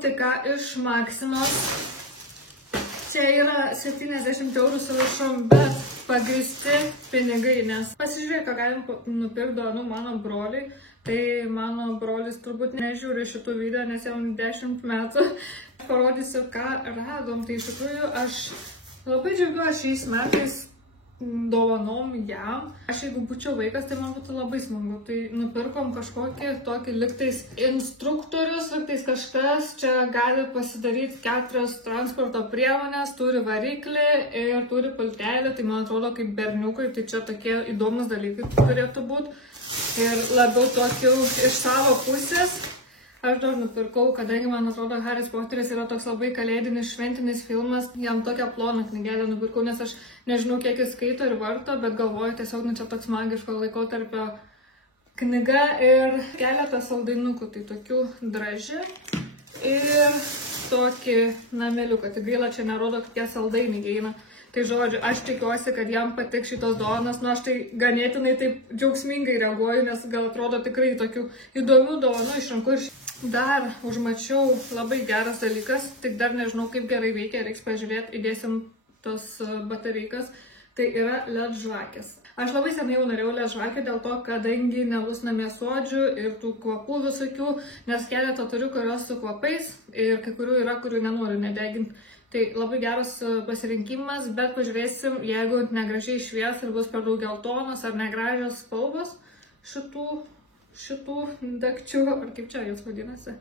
optika iš Maximos. Čia yra 70 eurų su viršum, bet pagristi pinigai, nes pasižiūrėk, ką galim nupirkti dovanų mano broliui. Tai mano brolis turbūt nežiūri šitų video, nes jau 10 metų. Aš parodysiu, ką radom. Tai iš tikrųjų aš labai džiaugiuosi šiais metais dovanom jam. Aš jeigu būčiau vaikas, tai man būtų labai smagu. Tai nupirkom kažkokį tokį liktais instruktorius, liktais kažkas. Čia gali pasidaryti 4 transporto priemonės, turi variklį ir turi pultelį. Tai man atrodo kaip berniukai, tai čia tokie įdomus dalykai turėtų būti. Ir labiau tokių iš savo pusės. Aš dar nupirkau, kadangi man atrodo Haris Poteris yra toks labai kalėdinis šventinis filmas, jam tokią ploną knygelę nupirkau, nes aš nežinau, kiek jis skaito ir varto, bet galvoju tiesiog, čia toks magiško laikotarpio knyga ir keletą saldainukų, tai tokių draži ir tokį nameliuką. Tai gaila, čia nerodo, kokie saldainiai eina. Tai žodžiu, aš tikiuosi, kad jam patiks šitos dovanos, aš tai ganėtinai taip džiaugsmingai reaguoju, nes gal atrodo tikrai tokių įdomių dovanų iš rankų. Ir dar užmačiau labai geras dalykas, tik dar nežinau, kaip gerai veikia, reiks pažiūrėti, įdėsim tos batareikas. Tai yra LED žvakės. Aš labai senai jau norėjau LED žvakę dėl to, kadangi nebus namie suodžių ir tų kvapų visokių, nes keletą turiu, kurios su kvapais ir kai kurių yra, kurių nenoriu nedeginti. Tai labai geras pasirinkimas, bet pažiūrėsim, jeigu negražiai švies ir bus per daug geltonos ar negražios spalvos šitų dakčių, ar kaip čia jos vadinasi,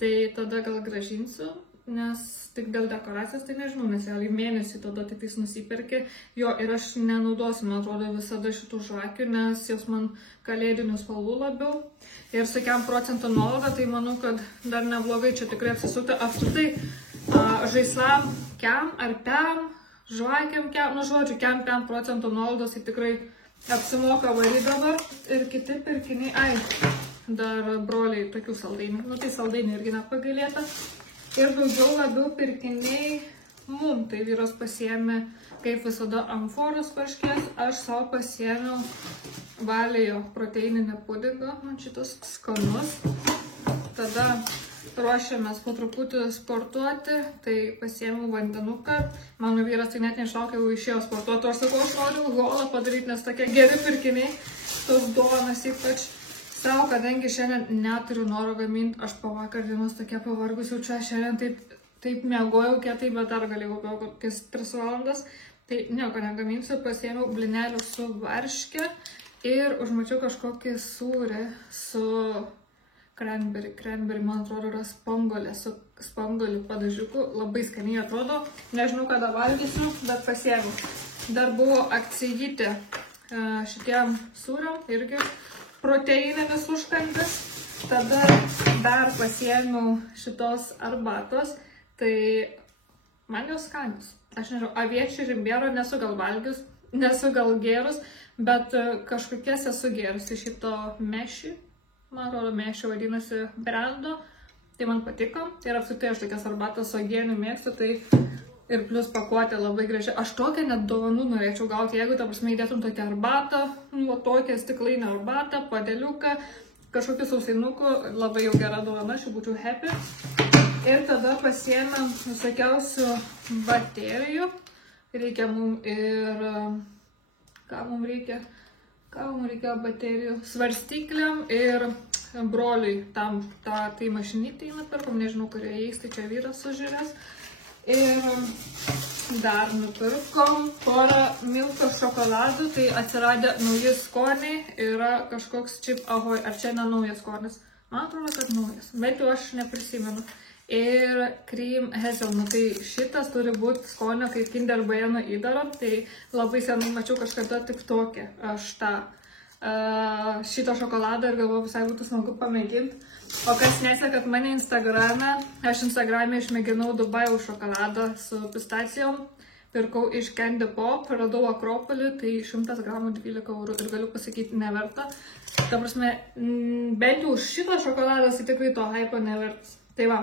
tai tada gal gražinsiu, nes tik dėl dekoracijos tai nežinau, nes jau į mėnesį tada tik tais nusiperki. Jo, ir aš nenaudosiu, man atrodo, visada šitų žvakių, nes jos man kalėdinių spalvų labiau. Ir su 1% nuolaida, tai manau, kad dar neblogai čia tikrai apsisukti. Apskritai, žaislam kem ar pem, žvakiam kem, nu žodžiu, kem 5% nuolaidos, tai tikrai apsimoka varyti dabar. Ir kiti pirkiniai, dar broliai tokių saldainių, nu tai saldainių irgi nepagailėta. Ir daugiau labiau pirkiniai mum, tai vyras pasiėmė, kaip visada, amforos varškės, aš savo pasiėmiau Valio proteininę pudingą, man šitas skanus. Tada ruošiamės po truputį sportuoti, tai pasiėmiau vandenuką. Mano vyras tai net nešaukė, jau išėjo sportuoti, aš sakau, aš noriu holą padaryti, nes tokie geri pirkiniai, tos dovanas ypač savo, kadangi šiandien neturiu noro gaminti, aš po vakar dienos tokia pavargus jaučiu, šiandien taip miegojau kietai, bet dar galėjau kokias 3 valandas, tai nieko negaminsiu, pasiėmiau blinelių su varške ir užmačiau kažkokį sūrį su cranberry, man atrodo, yra spongolė, su spongolių padažiuku, labai skaniai atrodo, nežinau, kada valgysiu, bet pasiėmiau. Dar buvo akcijytė šitiem sūriam, irgi proteininės užkandis, tada dar pasiėmiau šitos arbatos, tai man jos skanius. Aš nežinau, aviečių ir imbiero nesu gal valgius, nesu gal gėrus, bet kažkokies esu gėrus iš šito meši, man atrodo meši vadinasi brando, tai man patiko ir apskritai aš tokias arbatas su uogienių mėgstu, tai ir plus pakuotė labai graži. Aš tokią net dovanų norėčiau gauti, jeigu, ta prasme, įdėtum tokią arbatą, tokią stiklainę arbatą, padeliuką, kažkokių sausainukų, labai jau gera dovana, aš jau būčiau happy. Ir tada pasiėmėm visokiausių baterijų, reikia mums ir, ką mums reikia baterijų, svarstykliam ir broliui, tai mašinytį nupirkom, nežinau, kurie eis, tai čia vyras sužiūrės. Ir dar nupirkom porą milko šokoladų, tai atsiradę nauji skoniai, yra kažkoks Chip Ahoy, ar čia ne naujas skonis? Man atrodo, kad naujas, bet jau aš neprisimenu. Ir cream hazelnut, tai šitas turi būti skonio kaip Kinder Bueno įdaro, tai labai senai mačiau kažkada tik tokią, aš šitą šokoladą ir galvoju, visai būtų smagu pamėginti. O kas nesekat mane Instagrame, aš Instagrame išmėginau Dubajaus šokoladą su pistacijom, pirkau iš Candy Pop, radau Akropolį, tai 100 gramų 12 eurų ir galiu pasakyti neverta. Ta prasme, bent jau šitas šokoladas tai tikrai to hypo nevertas. Tai va,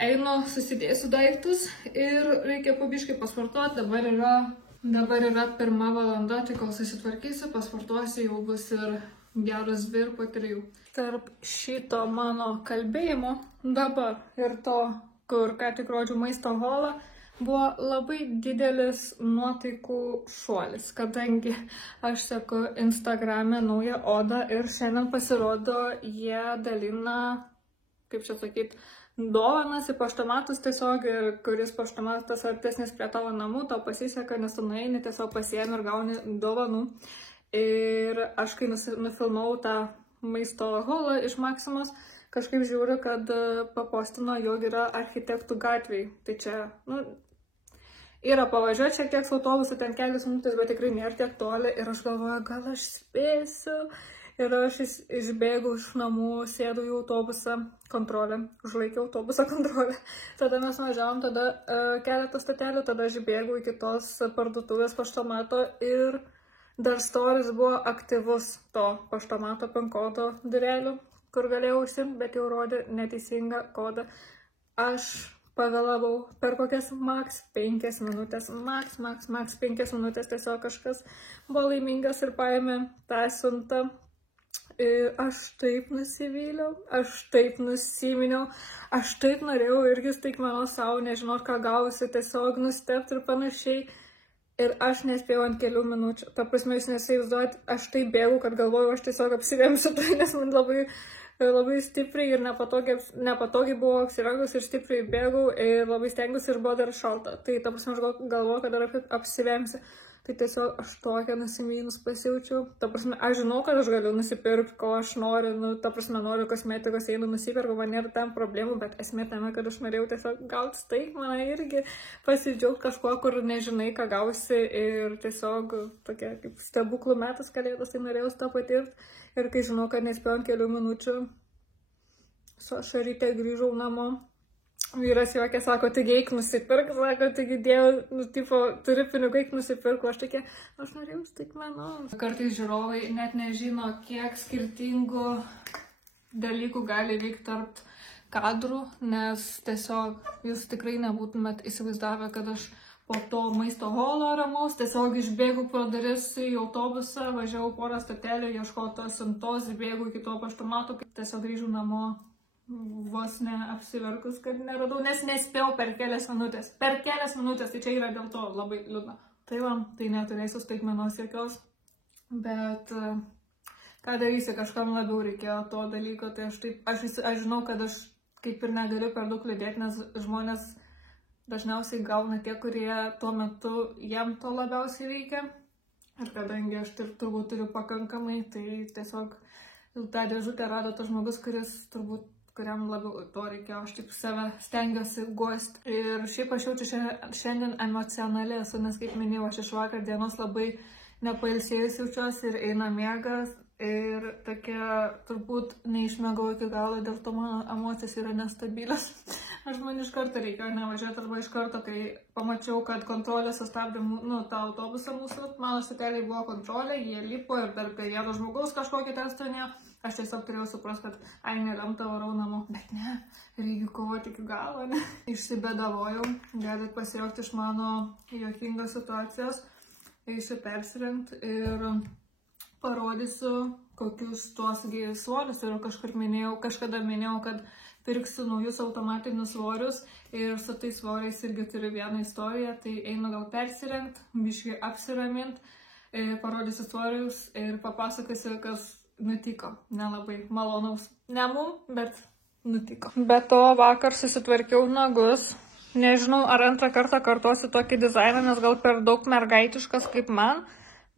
einu, susidėsiu daiktus ir reikia pabiškai pasportuoti, dabar yra 1 valanda, tai kol susitvarkysiu, pasportuosiu, jau bus ir geras 2 po 3. Tarp šito mano kalbėjimo dabar ir to kur ką tik rodžiau maisto holą, buvo labai didelis nuotaikų šuolis, kadangi aš seku Instagrame naują odą ir šiandien pasirodo jie dalina, kaip čia sakyt, dovanas į paštomatus tiesiog, ir kuris paštomatas artesnis prie tavo namų, tau pasiseka, nes tu nueini, tiesiog pasiemi ir gauni dovanų. Ir aš kai nufilmau tą maisto holą iš Maksimos, kažkaip žiūriu, kad papostino, jog yra architektų gatvėj. Tai čia, yra pavažiuoti šiek tiek su autobusu, ten kelias minutės, bet tikrai nėra tiek toli. Ir aš galvoju, gal aš spėsiu. Ir aš išbėgau iš namų, sėdau į autobusą, kontrolę, užlaikiau autobusą kontrolę. Tada mes važiavom, tada keletą statelių, tada aš bėgau į kitos parduotuvės paštomato ir dar storis buvo aktyvus to paštomato PIN kodo durelių, kur galėjau užsimti, bet jau rodė neteisingą kodą. Aš pavėlavau per kokias maks 5 minutės, maks 5 minutės, tiesiog kažkas buvo laimingas ir paėmė tą siuntą. Ir aš taip nusivyliau, aš taip nusiminiau, aš taip norėjau irgi staigmenos savo, nežinot, ką gausiu, tiesiog nustebti ir panašiai. Ir aš nespėjau ant kelių minučių. Ta prasme, jūs nesįvaizduojat, aš taip bėgau, kad galvojau, aš tiesiog apsiremsiu tai, nes man labai stipriai ir nepatogiai buvo apsirengus ir stipriai bėgau ir labai stengiausi ir buvo dar šalta. Tai ta prasme, aš galvojau, kad dar apsiremsiu. Tai tiesiog aš tokią nusimynus pasijaučiau. Ta prasme, aš žinau, kad aš galiu nusipirkti, ko aš noriu. Ta prasme, noriu kosmetikos, einu nusipirku, man nėra tam problemų, bet esmė tame, kad aš norėjau tiesiog gauti staigmeną irgi pasidžiaugti kažkuo, kur nežinai, ką gausi. Ir tiesiog tokia kaip stebuklų metas kalėdos, tai norėjau tą patirti. Ir kai žinau, kad nespėjau ant kelių minučių, aš ryte grįžau namo. Vyras juokė, sako, taigi eik nusipirk, sako, taigi dėjau, turi pinigų, eik nusipirk, aš tokia, aš norėjau staigmenos. Kartais žiūrovai net nežino, kiek skirtingų dalykų gali vykti tarp kadrų, nes tiesiog jūs tikrai nebūtumėt įsivaizdavę, kad aš po to maisto holo ramaus tiesiog išbėgau pro duris į autobusą, važiavau porą statelių, ieškojau tos siuntos, bėgau iki to paštomato, tiesiog grįžau namo. Vos neapsiverkus, kad neradau, nes nespėjau per kelias minutės. Per kelias minutės, tai čia yra dėl to labai liūdna. Tai va, tai neturėsiu staigmenos jokios, bet ką darysi, kažkam labiau reikėjo to dalyko, tai aš žinau, kad aš kaip ir negaliu per daug liūdėti, nes žmonės dažniausiai gauna tie, kurie tuo metu jiem to labiausiai reikia. Ir kadangi aš turbūt turiu pakankamai, tai tiesiog tą dėžutę rado tas žmogus, kuriam labiau to reikėjo, aš taip save stengiuosi guosti. Ir šiaip aš jaučiu šiandien emocionaliai esu, nes kaip minėjau, aš iš vakar dienos labai nepailsėjus jaučiuosi ir eina miegas. Ir tokia turbūt neišmėgau iki galo, dėl to mano emocijos yra nestabilios. Man iš karto reikėjo nevažiuoti arba iš karto, kai pamačiau, kad kontrolė sustabdė tą autobusą mūsų, mano stoteliai buvo kontrolė, jie lipo ir dar prie vieno žmogaus kažkokį testonė. Aš tiesiog turėjau suprasti, kad nelemta varau namo. Bet ne, reikia kovoti iki galo, ne. Išsibėdavojau, galit pasijuokti iš mano juokingos situacijos, eisiu persirengti ir parodysiu, kokius tuos svorius. Ir kažkada minėjau, kad pirksiu naujus automatinius svorius ir su tais svoriais irgi turiu vieną istoriją, tai einu gal persirengti, biškai apsiraminti, parodysiu svorius ir papasakosiu, kas nutiko. Nelabai malonaus. Ne mum, bet nutiko. Be to vakar susitvarkiau nagus. Nežinau, ar antrą kartą kartosiu tokį dizainą, nes gal per daug mergaitiškas kaip man.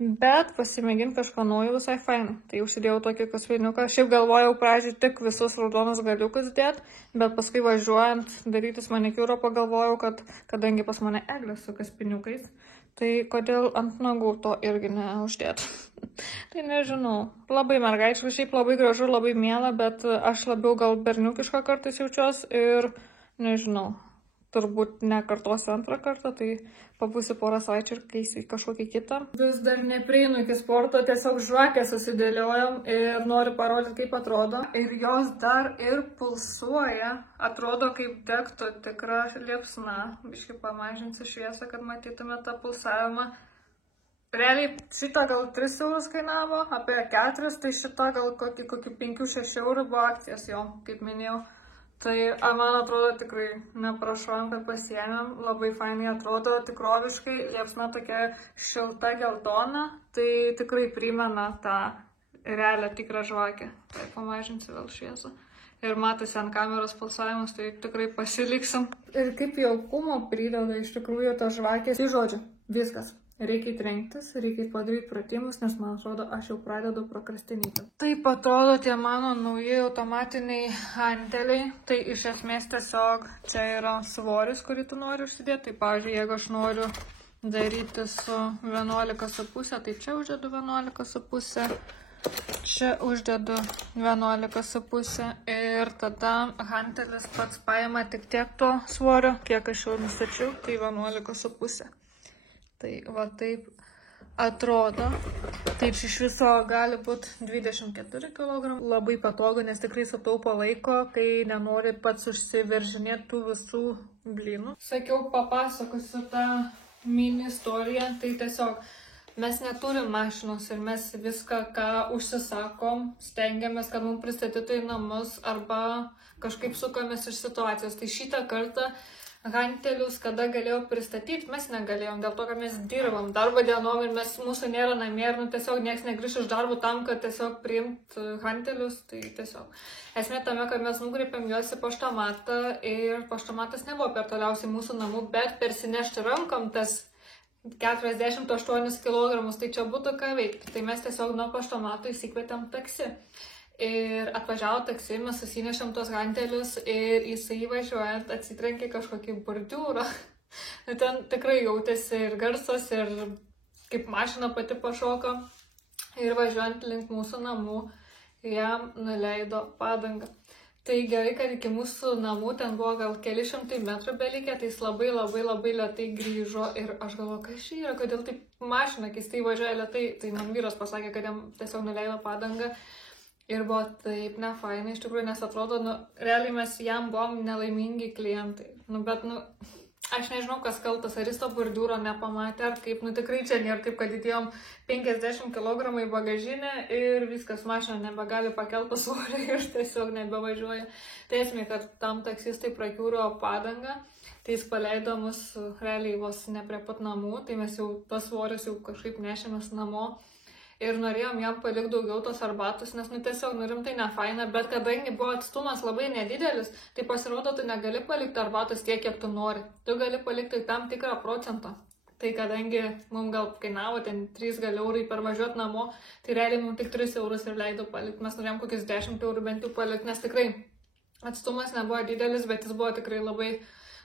Bet pasimėginti kažką naujo visai fainai. Tai užsidėjau tokį kaspiniuką. Šiaip galvojau pradžiai tik visus raudonus galiukus dėti, bet paskui važiuojant darytis manikiūro pagalvojau, kad kadangi pas mane eglė su kaspiniukais, tai kodėl ant nagų to irgi neuždėti. Tai nežinau. Labai mergaičių, šiaip labai gražu, labai miela, bet aš labiau gal berniukišką kartais jaučiuos ir nežinau. Turbūt nekartosiu antrą kartą, tai pabūsiu porą savaičių ir keisiu į kažkokį kitą. Vis dar neprieinu iki sporto, tiesiog žvakę susidėliojam ir noriu parodyti, kaip atrodo. Ir jos dar ir pulsuoja, atrodo kaip degtų tikra liepsna. Biškai pamažinsiu šviesą, kad matytume tą pulsavimą. Realiai šitą gal 3 eurus kainavo, apie 4, tai šitą gal kokį 5-6 eurų buvo akcijas jo, kaip minėjau. Tai man atrodo tikrai neprašom, kad pasiėmėm, labai fainai atrodo, tikroviškai, liepsna tokia šilta geltona, tai tikrai primena tą realią tikrą žvakę. Tai pamažinsiu vėl šviesą. Ir matosi ant kameros pulsavimus, tai tikrai pasiliksim. Ir kaip jaukumo prideda iš tikrųjų tos žvakės. Tai žodžiu, viskas. Reikia trenktis, reikia padaryti pratimus, nes man atrodo, aš jau pradedu prokrastinėti. Taip atrodo tie mano nauji automatiniai hanteliai. Tai iš esmės tiesiog čia yra svoris, kurį tu nori užsidėti. Tai pavyzdžiui, jeigu aš noriu daryti su 11,5, tai čia uždedu 11,5. Čia uždedu 11,5 ir tada hantelis pats paima tik tiek to svorio, kiek aš jau nustačiau, tai 11,5. Tai va taip atrodo. Tai čia iš viso gali būti 24 kg. Labai patogu, nes tikrai sutaupo laiko, kai nenorit pats užsiveržinėti tų visų blynų. Sakiau, papasakosiu tą mini istoriją, tai tiesiog mes neturim mašinos ir mes viską, ką užsisakom, stengiamės, kad mums pristatytų į namus arba kažkaip sukomės iš situacijos. Tai šitą kartą hantelius, kada galėjau pristatyti, mes negalėjom, dėl to, kad mes dirbam darbo dienom ir mūsų nėra namie ir tiesiog nieks negrįš iš darbo tam, kad tiesiog priimt hantelius, tai tiesiog. Esmė tame, kad mes nukreipėm juos į paštomatą ir paštomatas nebuvo per toliausiai mūsų namų, bet persinešti rankom tas 48 kg, tai čia būtų ką veikti. Tai mes tiesiog nuo paštomato įsikvietėm taksi. Ir atvažiavo taksi, mes susinešėm tos hantelius ir jisai važiuojant atsitrenkė kažkokį bordiūrą. Ten tikrai jautėsi ir garsas, ir kaip mašina pati pašoko. Ir važiuojant link mūsų namų, jam nuleido padangą. Tai gerai, kad iki mūsų namų ten buvo gal keli šimtai metrų belikę, tai jis labai lėtai grįžo ir aš galvoju, kas čia yra, kodėl taip mašina keistai važiuoja lėtai. Tai man vyras pasakė, kad jam tiesiog nuleido padangą. Ir buvo taip nefainai, iš tikrųjų, nes atrodo, realiai mes jam buvom nelaimingi klientai. Bet, aš nežinau, kas kaltas, ar jis to bordiūro nepamatė, ar kaip, tikrai čia nėra taip, kad įdėjom 50 kg į bagažinę ir viskas, mašina nebegali pakelti svorį ir tiesiog nebevažiuoja. Tai esmė, kad tam taksistai prakiūro padangą, tai jis paleido mus realiai vos ne prie pat namų, tai mes jau tas svoris jau kažkaip nešėmės namo. Ir norėjom jam palikti daugiau tos arbatos, nes tiesiog rimtai nefaina, bet kadangi buvo atstumas labai nedidelis, tai pasirodo, tu negali palikti arbatos tiek, kiek tu nori. Tu gali palikti tam tikrą procentą. Tai kadangi mums gal kainavo ten 3 eurai per važiuoti namo, tai realiai mums tik 3 eurus ir leido palikti. Mes norėjom kokius 10 eurų bent jau palikti, nes tikrai atstumas nebuvo didelis, bet jis buvo tikrai labai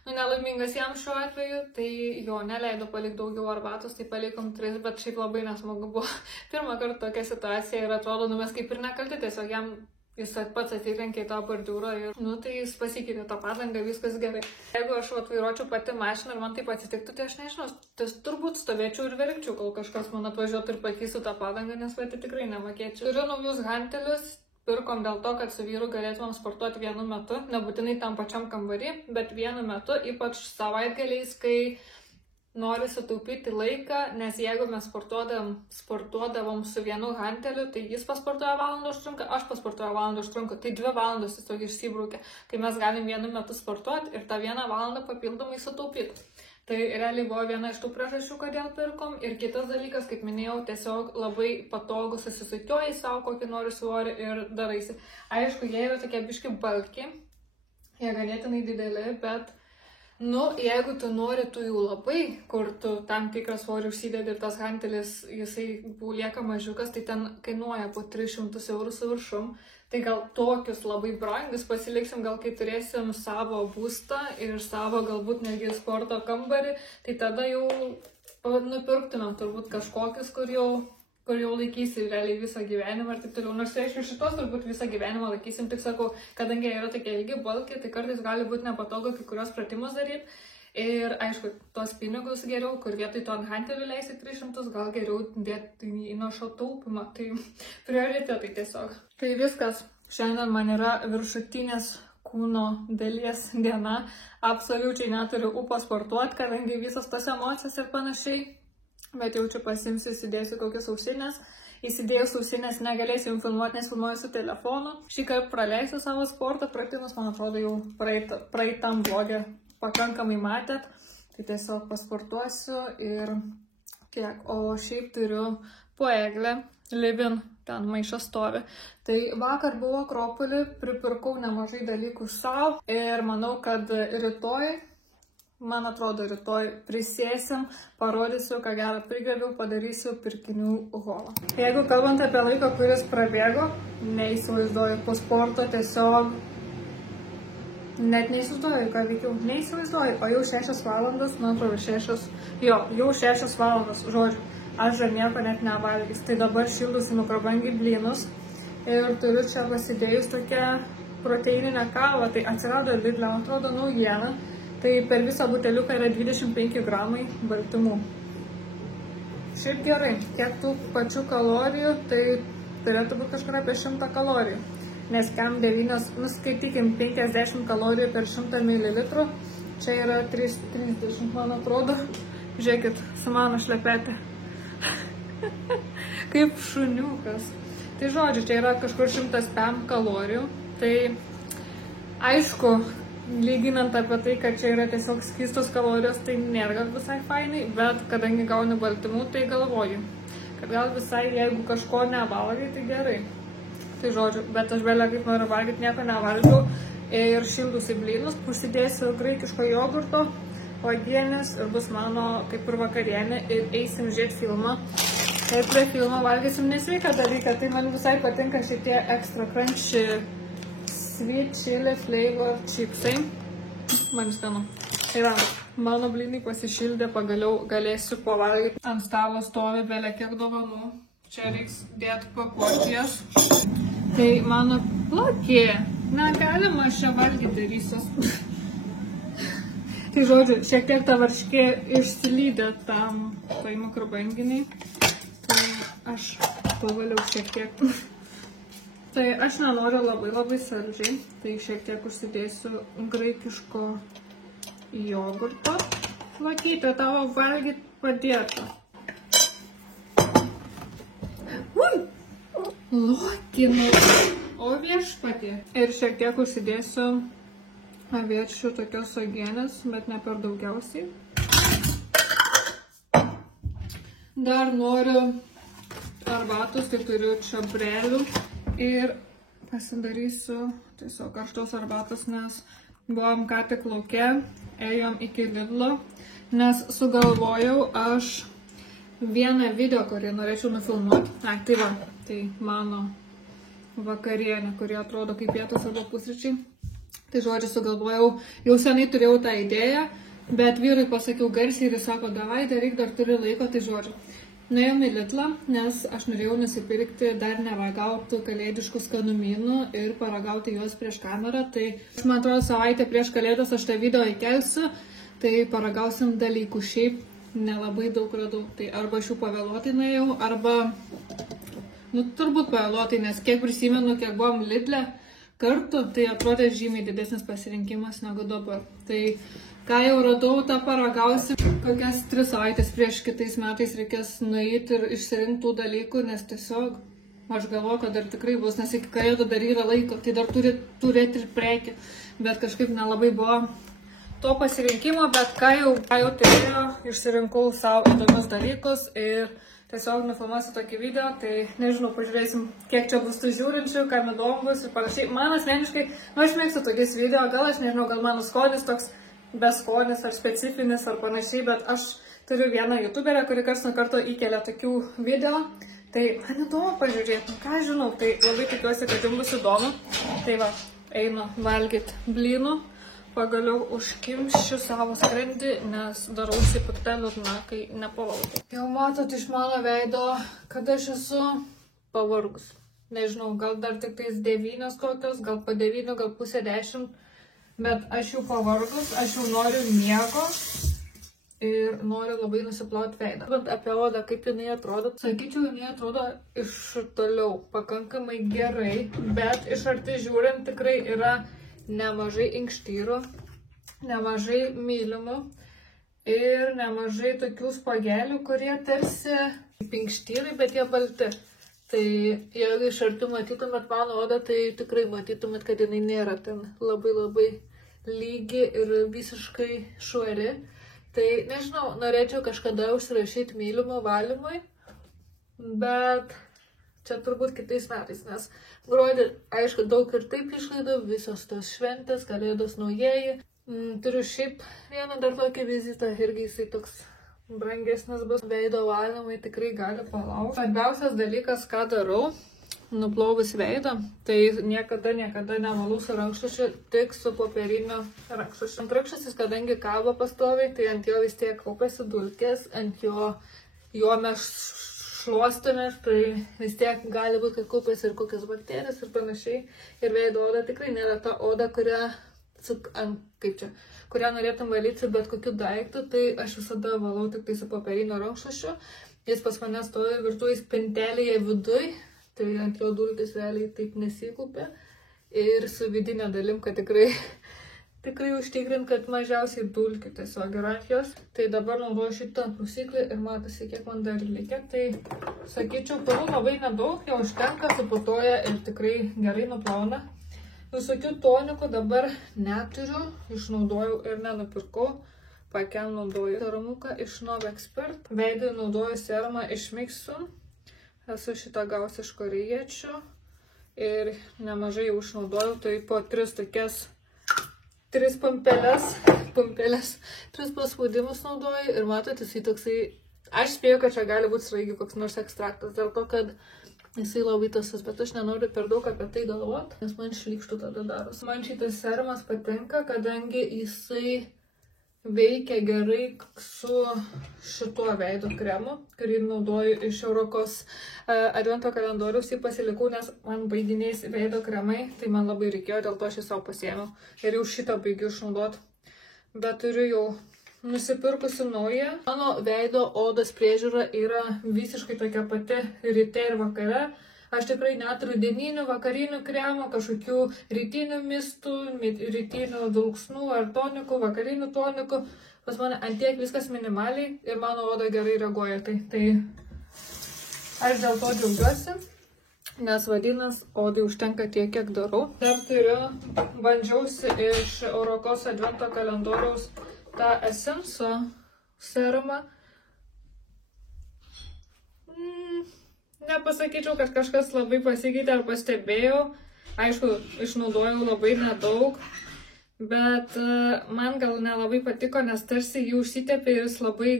nelaimingas jam šiuo atveju, tai jo neleido palikti daugiau arbatos, tai palikom 3, bet šiaip labai nesmagu buvo. Pirmą kartą tokia situacija ir atrodo, mes kaip ir nekalti, tiesiog jam jis pats atitrenkė į tą bordiūrą ir, tai jis pasikeitė tą padangą, viskas gerai. Jeigu aš vairuočiau pati mašiną ir man taip atsitiktų, tai aš nežinau, tai turbūt stovėčiau ir verkčiau, kol kažkas man atvažiuotų ir pakeistų tą padangą, nes pati tikrai nemokėčiau. Turiu naujus hantelius. Pirkom dėl to, kad su vyru galėtumėm sportuoti vienu metu, nebūtinai tam pačiam kambarį, bet vienu metu, ypač savaitgaliais, kai nori sutaupyti laiką, nes jeigu mes sportuodavom su vienu hanteliu, tai jis pasportuoja valandą užtrunka, aš pasportuoju valandą užtrunka, tai 2 valandos tiesiog išsibraukia, kai mes galim vienu metu sportuoti ir tą 1 valandą papildomai sutaupyti. Tai realiai buvo viena iš tų priežasčių, kodėl pirkom. Ir kitas dalykas, kaip minėjau, tiesiog labai patogu susisukioji savo, kokį nori svorį ir daraisi. Aišku, jie yra tokie biški balki, jie ganėtinai dideli, bet, jeigu tu nori tų jų labai, kur tu tam tikrą svorį užsidedi ir tas hantelis, jisai lieka mažiukas, tai ten kainuoja po 300 eurų su viršum. Tai gal tokius labai brangius pasiliksim, gal kai turėsim savo būstą ir savo galbūt netgi sporto kambarį, tai tada jau nupirktumėm turbūt kažkokius, kur jau laikysi realiai visą gyvenimą ir taip toliau. Nors aišku, šitos turbūt visą gyvenimą laikysim, tik sakau, kadangi yra tokie ilgi balkiai, tai kartais gali būti nepatogu kai kurios pratimus daryti. Ir aišku, tos pinigus geriau, kur vietoj to ant hantelių leisi 300, gal geriau dėti į įnašo taupimą. Tai prioritetai tiesiog. Tai viskas. Šiandien man yra viršutinės kūno dalies diena. Absoliučiai neturiu ūpo sportuoti, kadangi visos tos emocijos ir panašiai. Bet jau čia pasimsiu, įsidėsiu kokias ausinės. Įsidėjus ausinės negalėsiu jums filmuoti, nes filmuoju su telefonu. Šį kartą praleisiu savo sporto pratimus, man atrodo jau praeitam vlogė pakankamai matėt. Tai tiesiog pasportuosiu ir kiek. O šiaip turiu po eglę, Livin, ten maišas stovi. Tai vakar buvo Akropolį, pripirkau nemažai dalykų savo ir manau, kad rytoj, man atrodo, rytoj prisėsim, parodysiu, ką gerą prigrabiau, padarysiu pirkinių holą. Jeigu kalbant apie laiką, kuris prabėgo, neįsivaizduoju po sporto, tiesiog net neįsivaizduoju, ką veikiau, neįsivaizduoju, o jau 6 valandas, man atrodo 6, jau 6 valandas, žodžiu, aš dar nieko net nevalgys. Tai dabar šildusi mikrobangiai blynus ir turiu čia pasidėjus tokią proteininę kavą, tai atsirado Lidl, man atrodo, naujiena. Tai per visą buteliuką yra 25 gramai baltymų. Šiaip gerai, kiek tų pačių kalorijų, tai turėtų būti kažkur apie 100 kalorijų. Nes kam 9, nuskaitykim 50 kalorijų per 100 ml, čia yra 330, man atrodo. Žiūrėkit, su mano šlepetė. Kaip šuniukas. Tai žodžiu, čia yra kažkur 105 kalorijų. Tai aišku, lyginant apie tai, kad čia yra tiesiog skystos kalorijos, tai nėra visai fainai, bet kadangi gauni baltymų, tai galvoju, kad gal visai, jeigu kažko nevalgai, tai gerai. Tai žodžiu, bet aš vėliau kaip noriu valgyti, nieko nevalgiau ir šildusi blynus, užsidėsiu graikiško jogurto, uogienės ir bus mano kaip ir vakarienė ir eisim žiūrėti filmą. Ir prie filmo valgysim nesveiką dalyką, tai man visai patinka šitie extra crunchy sweet chili flavor chipsai. Man skanu. Ir mano blynai pasišildė, pagaliau galėsiu pavalgyti. Ant stalo stovi belė kiek dovanų. Čia reiks dėti pakuotės. Tai mano plakė. Negalima čia valgyti rysos. Tai žodžiu, šiek tiek ta varškė išsilydė tam tai mikrobanginiai. Tai aš pavaliau šiek tiek. Tai aš nenoriu labai saldžiai, tai šiek tiek užsidėsiu graikiško jogurto. Lakytė, tavo valgyti padėta. Lokinu. O viešpatė. Ir šiek tiek užsidėsiu aviečių tokios uogienės, bet ne per daugiausiai. Dar noriu arbatos, tai turiu čiobrelių. Ir pasidarysiu tiesiog karštos arbatos, nes buvom ką tik lauke, ėjom iki Lidlo, nes sugalvojau aš vieną video, kurį norėčiau nufilmuoti. Tai va, tai mano vakarienė, kuri atrodo kaip pietus arba pusryčiai. Tai žodžiu, sugalvojau, jau senai turėjau tą idėją, bet vyrui pasakiau garsiai ir jis sako, davai, daryk, dar turi laiko, tai žodžiu. Nuėjom į Lidlą, nes aš norėjau nusipirkti dar nevargautų kalėdiškų skanumynų ir paragauti juos prieš kamerą. Tai, man atrodo, savaitę prieš kalėdas aš tą video įkelsiu, tai paragausim dalykų. Šiaip nelabai daug radau. Tai arba aš jų pavėluotai nuėjau, arba, turbūt pavėluotai, nes kiek prisimenu, kiek buvom Lidle kartu, tai atrodė žymiai didesnis pasirinkimas negu dabar. Tai ką jau radau, tą paragausiu. Kokias 3 savaitės prieš kitais metais reikės nueiti ir išsirinkti tų dalykų, nes tiesiog aš galvoju, kad dar tikrai bus, nes iki kalėdų dar yra laiko, tai dar turi turėti ir prekį. Bet kažkaip nelabai buvo to pasirinkimo, bet ką jau turėjau, išsirinkau savo įdomius dalykus ir tiesiog nufilmuosiu tokį video, tai nežinau, pažiūrėsim, kiek čia bus tų žiūrinčių, kam įdomu bus ir panašiai. Man asmeniškai, aš mėgstu tokiais video, gal aš nežinau, gal mano skonis toks beskonis ar specifinis ar panašiai, bet aš turiu vieną youtuberę, kuri karts nuo karto įkelia tokių video, tai man įdomu pažiūrėti, ką žinau, tai labai tikiuosi, kad jums bus įdomu. Tai va, einu valgyti blynų, pagaliau užkimšiu savo skrandį, nes darausi pikta liūdna, kai nepavalgau. Jau matot iš mano veido, kad aš esu pavargus. Nežinau, gal dar tik tais 9 kokios, gal po 9, gal pusė 10. Bet aš jau pavargus, aš jau noriu miego ir noriu labai nusiplauti veidą. Bet apie odą, kaip jinai atrodo, sakyčiau, jinai atrodo iš toliau pakankamai gerai, bet iš arti žiūrint tikrai yra nemažai inkštyrų, nemažai mylimų ir nemažai tokių spagelių, kurie tarsi pinkštynai, bet jie balti. Tai jeigu iš arti matytumėt mano odą, tai tikrai matytumėt, kad jinai nėra ten labai lygi ir visiškai švari. Tai nežinau, norėčiau kažkada užsirašyti mylimo valymui, bet čia turbūt kitais metais, nes gruodį, aišku, daug ir taip išlaidų, visos tos šventės, kalėdos, naujieji. Turiu šiaip vieną dar tokį vizitą, irgi jisai toks brangesnis bus. Veido valymai tikrai gali palaukti. Svarbiausias dalykas, ką darau, nuplovus veidą, tai niekada nevalau su rankšluosčiu, tik su popieriniu rankšluosčiu. Rankšluostis, kadangi kabo pastoviai, tai ant jo vis tiek kaupiasi dulkės, ant jo mes šluostomės, tai vis tiek gali būti, kad kaupiasi ir kokias bakterijas ir panašiai. Ir veido oda tikrai nėra ta oda, kurią norėtum valyti bet kokiu daiktu, tai aš visada valau tik tai su popieriniu rankšluosčiu. Jis pas mane stovi virtuvės spintelėje viduj, tai ant jo dulkės realiai taip nesikaupia. Ir su vidinė dalim, kad tikrai užtikrint, kad mažiausiai dulkių tiesiog yra ant jos. Tai dabar naudoju šitą prausiklį ir matosi, kiek man dar likę. Tai sakyčiau, pirų labai nedaug, jau užtenka, suputoja ir tikrai gerai nuplauna. Visokių tonikų dabar neturiu, išnaudojau ir nenupirkau. Pakiam naudoju serumuką iš Novexpert. Veidui naudoju serumą iš Mixun. Esu šitą gausi iš korėjiečių. Ir nemažai jau išnaudojau, tai po 3 paspaudimus naudoju. Ir matot, jisai toksai, aš spėju, kad čia gali būti sraigių koks nors ekstraktas, dėl to, kad jisai labai tasas, bet aš nenoriu per daug apie tai galvoti, nes man šlykštų tada daros. Man šitas serumas patinka, kadangi jisai veikia gerai su šituo veido kremu, kurį naudoju iš Eurokos advento kalendoriaus. Jį pasilikau, nes man baiginiais veido kremai, tai man labai reikėjo, dėl to aš jį savo pasiėmiau. Ir jau šitą baigiu išnaudoti. Bet turiu jau nusipirkusi naują. Mano veido odos priežiūra yra visiškai tokia pati ryte ir vakare. Aš tikrai neturiu dieninių, vakarinių kremų, kažkokių rytinių mistų, rytinių dulksnų ar tonikų, vakarinių tonikų. Pas mane antiek viskas minimaliai ir mano oda gerai reaguoja. Tai aš dėl to džiaugiuosi, nes vadinas, odai užtenka tiek, kiek darau. Dar turiu, bandžiausi iš Eurokos advento kalendoriaus tą Essenso serumą. Nepasakyčiau, kad kažkas labai pasikeitė ar pastebėjau. Aišku, išnaudojau labai nedaug, bet man gal nelabai patiko, nes tarsi jį užsitepė ir jis labai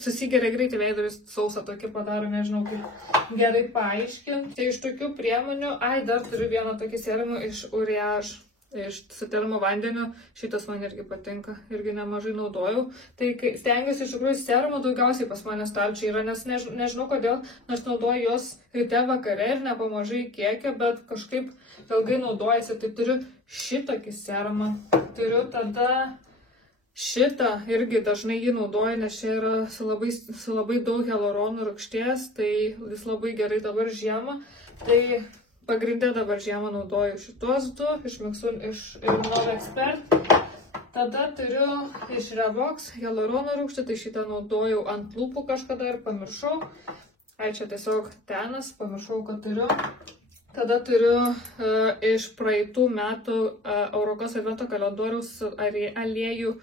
susigeria greitai veidą, jis sausą tokį padaro, nežinau kaip gerai paaiškinti. Tai iš tokių priemonių, dar turiu vieną tokį serumą iš Uriage. Su termo vandeniu, šitas man irgi patinka, irgi nemažai naudojau. Tai stengiuosi iš tikrųjų serumą daugiausiai pas mane stalčiai yra, nes nežinau kodėl, aš naudoju jos ryte vakare ir nepamažai kiekio, bet kažkaip ilgai naudojasi. Tai turiu šitokį serumą, turiu tada šitą, irgi dažnai jį naudoju, nes čia yra su labai daug hialuronų rūgšties, tai jis labai gerai dabar žiemą. Tai pagrindė dabar žiemą naudoju šitos du, iš Mixun ir Novexpert. Tada turiu iš Revox hialurono rūgštį, tai šitą naudojau ant lūpų kažkada ir pamiršau. Čia tiesiog tenas, pamiršau, kad turiu. Tada turiu iš praeitų metų Eurokos advento kalendoriaus aliejų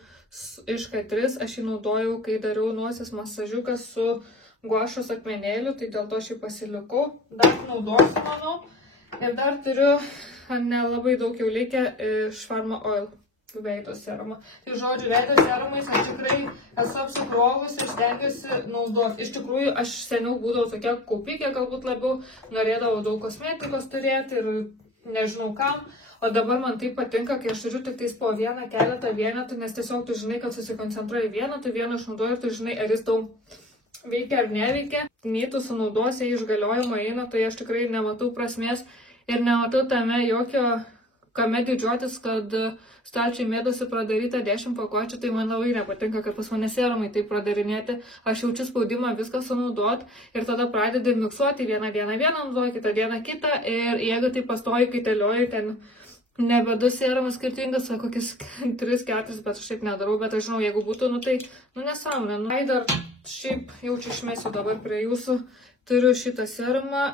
iš K3. Aš jį naudojau, kai dariau nosies masažiuką su guašos akmenėliu, tai dėl to aš jį pasilikau. Dar naudosiu, manau. Ir dar turiu nelabai daug jau likę iš Pharma Oil veido serumą. Tai žodžiu, veido serumais aš tikrai esu apsikrovus ir stengiuosi naudoti. Iš tikrųjų, aš seniau būdavau tokia kaupikė, galbūt labiau norėdavau daug kosmetikos turėti ir nežinau kam. O dabar man tai patinka, kai aš turiu tik tais po vieną, keletą vienetų, nes tiesiog tu žinai, kad susikoncentruoji vieną, tu vieną išnaudoji ir tu žinai, ar jis tau veikia ar neveikia. Nei tu sunaudosi išgaliojimo eina, tai aš tikrai nematau prasmės. Ir nematau tame jokio, kame didžiuotis, kad stalčiai mėdosi pradaryta 10 pakuočių, tai man labai nepatinka, kad pas mane serumai taip pradarinėti. Aš jaučiu spaudimą viską sunaudot ir tada pradedi miksuoti vieną dieną vieną naudoju, kitą dieną kitą. Ir jeigu tai pastoji, kaitalioji ten nebe 2 serumus skirtingas, o kokius 3-4, bet aš taip nedarau, bet aš žinau, jeigu būtų, tai, nesąmonė. Tai dar šiaip jaučiu išmesiu dabar prie jūsų, turiu šitą serumą,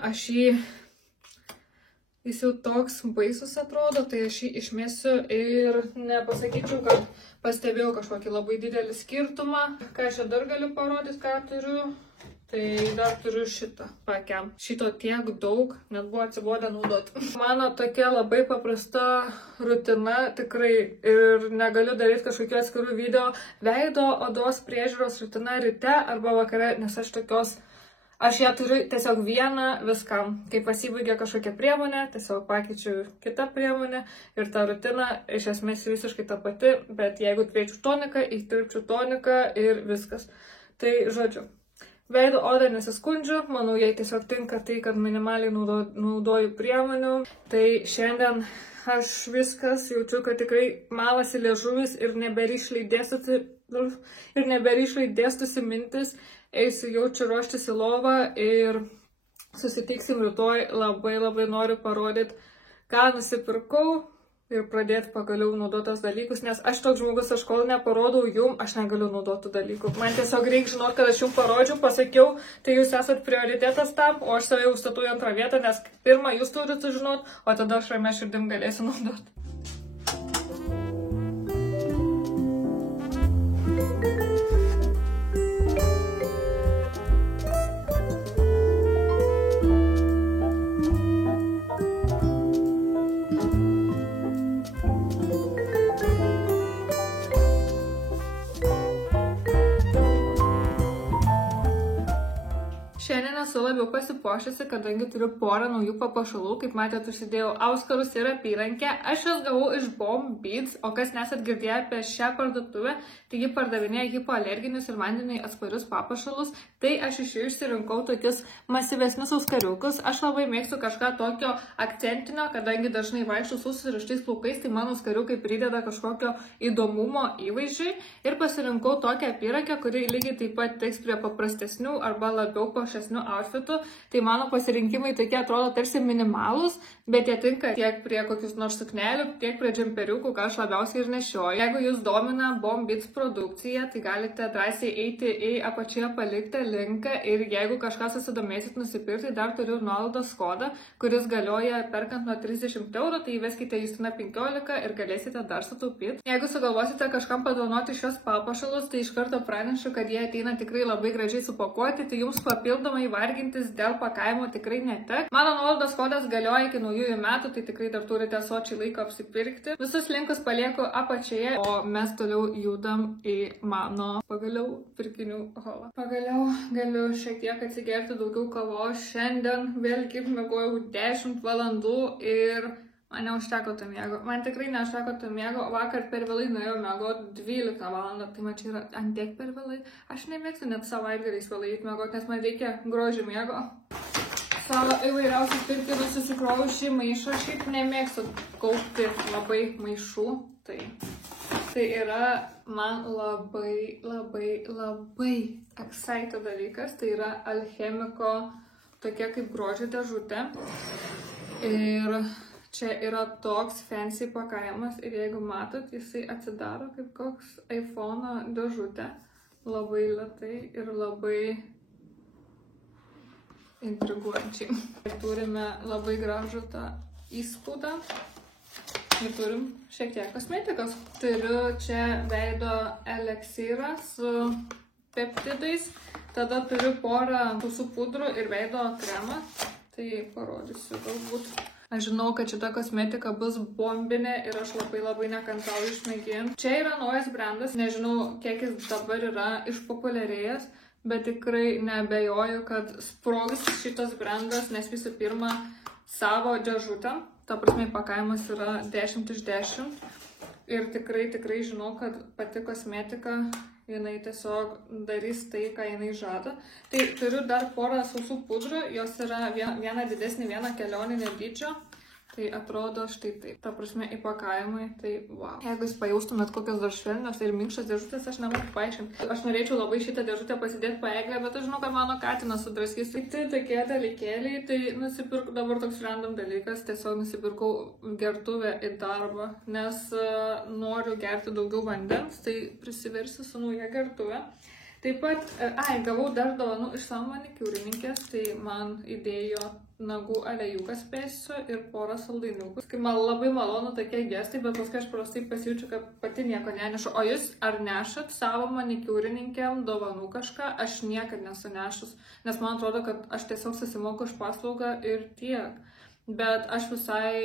jis jau toks baisus atrodo, tai aš jį išmesiu ir nepasakyčiau, kad pastebėjau kažkokį labai didelį skirtumą. Ką aš čia dar galiu parodyti, ką turiu? Tai dar turiu šitą pakiam. Šito tiek daug, net buvo atsibodę naudoti. Mano tokia labai paprasta rutina, tikrai, ir negaliu daryti kažkokių atskirų video, veido odos priežiūros rutina ryte arba vakare, nes aš ją turiu tiesiog vieną viskam. Kai pasibaigia kažkokia priemonė, tiesiog pakeičiu kitą priemonę ir ta rutina iš esmės visiškai ta pati, bet jeigu turėčiau toniką, įtirpčiau toniką ir viskas. Tai žodžiu. Veido odą nesiskundžiu, manau, jai tiesiog tinka tai, kad minimaliai naudoju priemonių. Tai šiandien aš viskas jaučiu, kad tikrai malasi liežuvis ir neberišliai dėstusi mintis. Eisiu jaučiu ruoštis į lovą ir susitiksim rytoj. Labai noriu parodyti, ką nusipirkau ir pradėti pagaliau naudotas dalykus, nes aš toks žmogus, aš kol neparodau jum, aš negaliu naudotų dalykų. Man tiesiog reikia žinoti, kad aš jums parodžiau, pasakiau, tai jūs esat prioritetas tam, o aš save jau statu į antrą vietą, nes pirmą jūs turite žinoti, o tada aš ramia širdim galėsiu naudoti. Šiandien esu labiau pasipuošusi, kadangi turiu porą naujų papuošalų. Kaip matėte, užsidėjau auskarus ir apyrankę. Aš jas gavau iš Bomb Beads, o kas nesat girdėję apie šią parduotuvę, tai ji pardavinėja hipoalerginius ir vandeniui atsparius papuošalus. Tai aš iš jų išsirinkau tokius masyvesnius auskariukus. Aš labai mėgstu kažką tokio akcentinio, kadangi dažnai vaikščiu su surištais plaukais, tai mano auskariukai prideda kažkokio įdomumo įvaizdžiui. Ir pasirinkau tokią apyrankę, kuri lygiai taip pat tiks prie paprastesnių arba labiau paprastesnių outfitų. Tai mano pasirinkimai tokie atrodo tarsi minimalūs, bet jie tinka tiek prie kokius nors suknelių, tiek prie džemperiukų, ką aš labiausiai ir nešioju. Jeigu jūs domina Bomb Beads produkcija, tai galite drąsiai eiti į apačioje paliktą linką ir jeigu kažką susidomėsit nusipirkti, dar turiu nuolaidos kodą, kuris galioja perkant nuo 30 €, tai įveskite Justina15 ir galėsite dar sutaupyti. Jeigu sugalvosite kažkam padovanoti šios papuošalus, tai iš karto pranešu, kad jie ateina tikrai labai gražiai supakuoti, tai jums papildomai vargintis dėl pakavimo tikrai netek. Mano nuolaidos kodas galioja iki naujųjų metų, tai tikrai dar turite sočiai laiko apsipirkti. Visus linkus palieku apačioje, o mes toliau judam į mano pagaliau pirkinių holą. Pagaliau galiu šiek tiek atsigerti daugiau kavos. Šiandien vėlgi miegojau 10 valandų ir man neužteko to miego. Man tikrai neužteko to miego. Vakar per vėlai nuėjau miegoti 12 valandą. Tai man čia yra antiek per vėlai. Aš nemėgstu net savaitgaliais vėlai miegoti, nes man reikia grožio miego. Savo įvairiausius pirkinius susikroviau šį maišą. Šiaip nemėgstu kaupti labai maišų. Tai yra man labai excited dalykas. Tai yra Alchemiko tokia kaip grožio dėžutė. Ir čia yra toks fancy pakavimas ir jeigu matot, jisai atsidaro kaip koks iPhone dėžutė. Labai lėtai ir labai intriguojančiai. Ir turime labai gražų tą įspūdą. Ir turim šiek tiek kosmetikos. Turiu čia veido eliksyrą su peptidais. Tada turiu porą pusų pudrų ir veido kremą. Tai parodysiu galbūt. Aš žinau, kad šita kosmetika bus bombinė ir aš labai nekantrauju išmėginti. Čia yra naujas brandas. Nežinau, kiek jis dabar yra išpopuliarėjęs, bet tikrai neabejoju, kad sprogs šitas brandas, nes visų pirma savo dėžutę. Ta prasme, pakavimas yra 10 iš 10. Ir tikrai žinau, kad pati kosmetika, jinai tiesiog darys tai, ką jinai žada. Tai turiu dar porą sausų pudrų, jos yra viena didesnė, viena kelioninė dydžio. Tai atrodo štai taip. Ta prasme, įpakavimai, tai wow. Jeigu jūs pajaustumėt kokios dar švelnios ir minkštos dėžutės, aš nemoku paaiškinti. Aš norėčiau labai šitą dėžutę pasidėti paeglę, bet aš žinau, kad mano katinas sudraskys. Tai tokie dalykėliai, tai nusipirkau dabar toks random dalykas, tiesiog nusipirkau gertuvę į darbą, nes noriu gerti daugiau vandens, tai prisiversiu su nauja gertuvė. Taip pat, gavau dar dovanų iš savo manikiūrininkės, tai man įdėjo nagų aliejukas pėsiu ir porą saldainiukų. Kai man labai malonu tokie gestai, bet paskui aš prastai pasijaučiu, kad pati nieko nenešu. O jūs ar nešat savo manikiūrininkėm dovanų kažką? Aš niekad nesu nešus, nes man atrodo, kad aš tiesiog susimoku už paslaugą ir tiek. Bet aš visai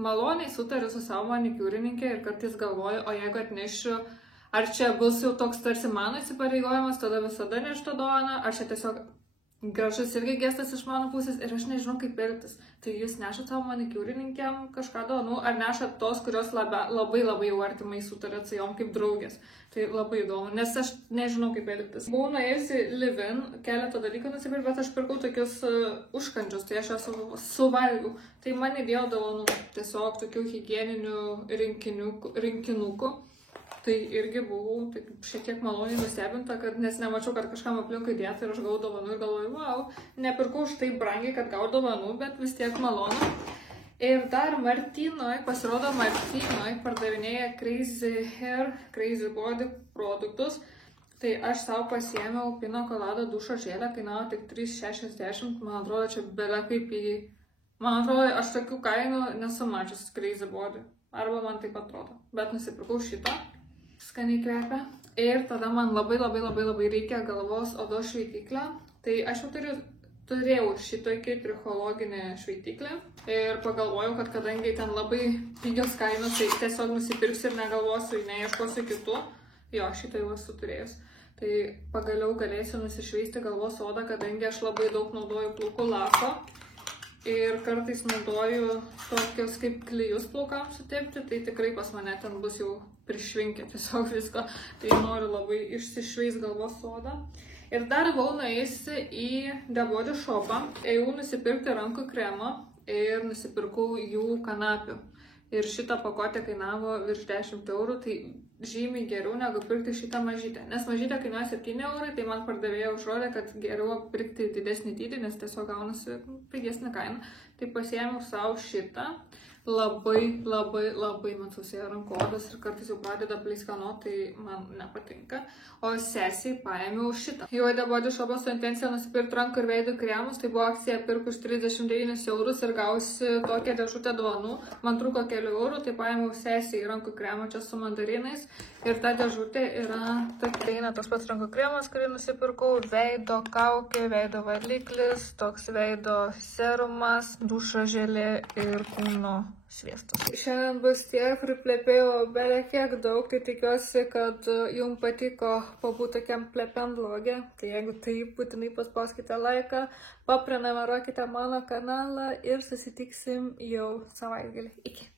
maloniai sutariu su savo manikiūrininkė ir kartais galvoju, o jeigu atnešiu, ar čia bus jau toks tarsi mano įsipareigojimas, tada visada nešta dovana, ar čia tiesiog gražus irgi gestas iš mano pusės ir aš nežinau kaip elgtis. Tai jūs nešat savo manikiūrininkėm kažką dovanų, ar nešat tos, kurios labai jau artimai sutarėt su jom kaip draugės. Tai labai įdomu, nes aš nežinau kaip elgtis. Buvau nuėjusi Livin, keletą dalykų nusipirkti, bet aš pirkau tokius užkandžius, tai aš juos suvalgiau. Tai man įdėjo dovanų, tiesiog tokių higieninių rinkinukų. Tai irgi buvau šiek tiek maloniai nustebinta, nes nemačiau, kad kažkam aplinkui dėta ir aš gavau dovanų ir galvoju, wow, nepirkau už tai brangiai, kad gavau dovanų, bet vis tiek malonu. Ir dar Martynoj, pasirodo Martynoj pardavinėja Crazy Hair, Crazy Body produktus. Tai aš savo pasiėmiau pina colada dušo žėlę, kainavo tik 3,60, man atrodo, čia belia kaip man atrodo, aš tokių kainų nesu mačius Crazy Body, arba man taip atrodo, bet nusipirkau šito. Skaniai kvepia. Ir tada man labai reikia galvos odos šveitiklę. Tai aš jau turėjau šitokį trichologinį šveitiklį. Ir pagalvojau, kad kadangi ten labai pigios kainos, tai tiesiog nusipirksiu ir negalvosiu, neieškosiu kitų. Jo, šitą jau esu turėjus. Tai pagaliau galėsiu nusišveisti galvos odą, kadangi aš labai daug naudoju plaukų lako. Ir kartais naudoju tokius kaip klijus plaukams sutepti, tai tikrai pas mane ten bus jau prišvinkę tiesiog visko. Tai noriu labai išsišveist galvos odą. Ir dar buvau nuėjusi į The Body Shopą, ėjau nusipirkti rankų kremą ir nusipirkau jų kanapių. Ir šitą pakuotę kainavo virš 10 eurų, tai žymiai geriau negu pirkti šitą mažytę. Nes mažytę kainuoja 7 eurai, tai man pardavėja užrodė, kad geriau pirkti didesnį dydį, nes tiesiog gaunasi pigesnė kaina. Tai pasiėmiau savo šitą. Labai man sausėja rankų odos ir kartais jau pradeda pleiskanot, tai man nepatinka. O sesiai paėmiau šitą. Jau The Body Shop'o su intencija nusipirkti rankų ir veidų kremus, tai buvo akcija pirk už 39 eurus ir gausi tokią dėžutę dovanų. Man truko kelių eurų, tai paėmiau sesiai rankų kremą čia su mandarinais. Ir ta dėžutė yra tokia, toks pats rankų kremas, kurį nusipirkau, veido kaukė, veido valiklis, toks veido serumas, dušo želė ir kūno sviestas. Šiandien bus tiek, priplepėjau belia kiek daug, tai tikiuosi, kad jums patiko pabūti tokiam plepiam vlogė. Tai jeigu taip, būtinai paspauskite laiką, paprenumeruokite mano kanalą ir susitiksim jau savaitgalį. Iki.